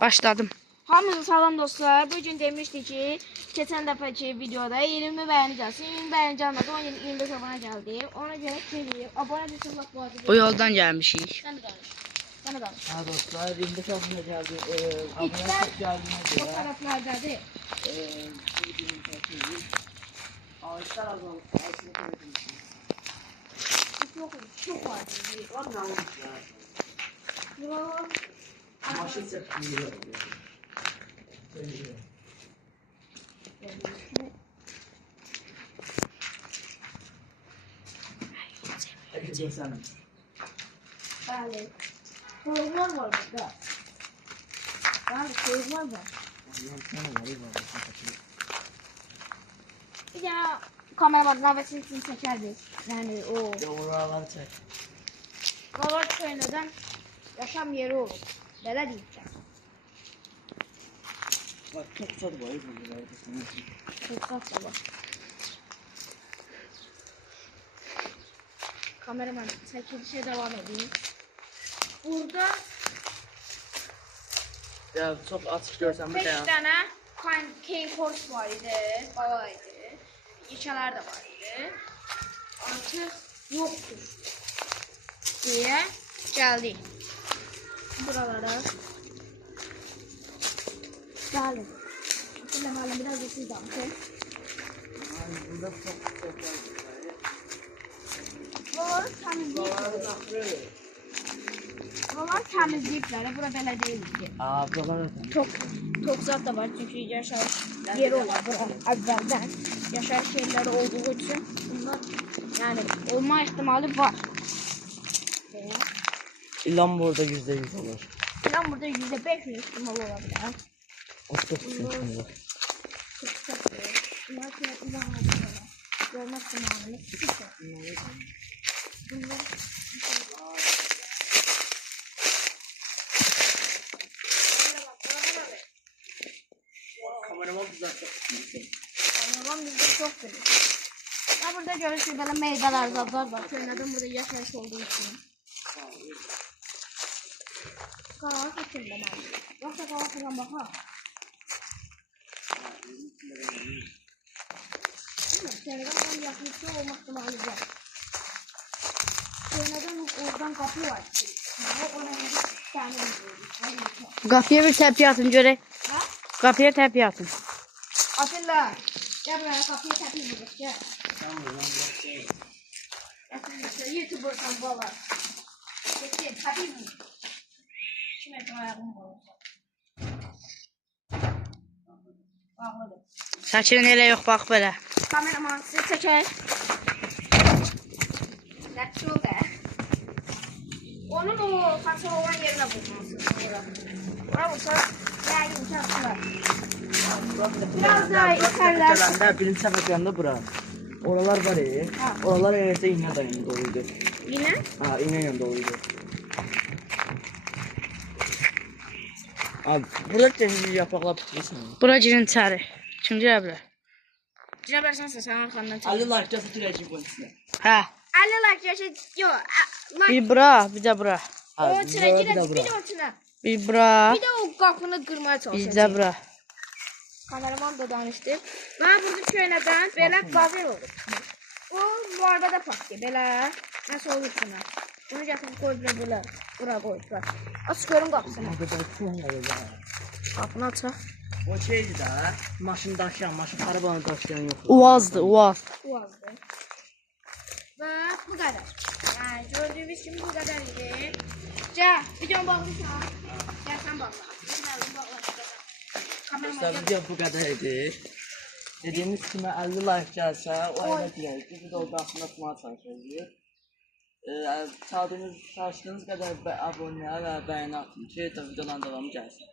Başladım. Hamınıza salam dostlar. Bugün demiştik ki geçen dəfəki videoda 20 bəyəni gəlsin. 20 bəyəni gəlmədi. 25 abunə gəldi. Ona görə seviyib. Abunə düşürmək vacibdir. Bu yoldan gelmişik. Sən də danış. Sən də danış. Ha dostlar 25 abunə gəldi. Abunə İlklər çox gəldiyinə o görə. tərəflərdadır. Bu videonun təsiri. Ağaçlar azaldı. Çok var. Var mı ağaçlar? Buralar. Maşın çəkiliyor. Hadi geçelim. Bəli. Koyunlar var burada. Bəli, koyunlar var. Bir dənə kameraman navəsini üçün çəkərdik. Yəni o Oraları çək. Qalar köyündən yaşam yeri olur. Belə deyəcəm. Bak çok sad var. Çok tatlı var. Kameraman çəkilişə devam edeyim. Burada Ya çok açık görsem 5 bir de. dənə cane horse var idi, bala idi. Yekələr də var idi. Artıq yoxdur. Deyə gəldik. Buralara. Bəli. Şimdi hala biraz da siz danışın. Burada çok var. Buraları təmizləyiblər. Bura belə deyil ki. Buralar Çok zat da var çünkü yaşayış yeri olan bura əvvəldən yaşayış yerləri olduğu için bunlar yani olma ihtimali var. İlan burada %100 olur. Ben burada %500 ihtimal olabilir. O çok sıkıntı. Çok tatlı. Bunlar şöyle uzanmışlar. Görme ihtimalini sıfır. Bunlar Kameraman uzakta. Anlamam bizde çok kötü. Ya burada görürsün böyle meyveler, zablar var. Köylerden burada yaşayış olduğu için. Kahvaltı için de ben. Yoksa kahvaltıdan baka. Köylerden yaklaşık olmak ihtimali var. Köylerden oradan kapı var. O ona bir tane Kapıya bir tepiye atın göre. ha? Kapıya tepiye atın. Atilla. Gel buraya kapıyı tepeyim burada. Gel. YouTuber'san valla. Geçin tepeyim mi? Şimdi ekran ayağım var. Bağladım. Saçın elə yok bak böyle. Kameraman sizi çeker. Let's go there. Onun o kanser olan yerine bulması. Bura bulsa yani uçaklar. Biraz daha yukarılar. Gelende birinci sefer yanında bura. Oralar var ya. Ha. Oralar evde iğne dayanı doluydu. Yine? Ha iğne yanında doluydu. Abi burada temizlik yapraklar bitirirsin. Bura girin içeri. Kim girə bilər? Girə bilirsən sen arkandan çek. Ali like yazı türəcək bunun içine. Hə. 50 like yaşa. Yo. Like. Bir bura, bir də bura. Ha, O içine bir girə. de Bir bura. de o içine. Bir bura, Bir de o kapını kırmaya bir çalışacak. də bura. Kameraman da danıştı. Ben burada köyünədən belə qavel olur. O bu arada da patlayır. Belə nasıl olur şuna. Bunu gətirib koy belə. Bura koy. Bak. Aç görüm qapısını. Qapını açaq. O şeydi da maşın daşıyan, maşın arabanı daşıyan yok. Uvazdır, uvaz. Bu azdı. Və bu qədər. Yəni gördüyünüz kimi bu qədər idi. Gəl, videonu bağlayırsan. Gəl sən bağla. Mən əlim bağlayacağam. Kameraman Dostlar gəl. video bu kadar idi. Dediğimiz kimi 50 like gelse o eve gireriz. Biz de orada aslında tutmaya çalışıyoruz. Çalıştığınız kadar abone ve beğeni atın ki videodan devamı gelsin.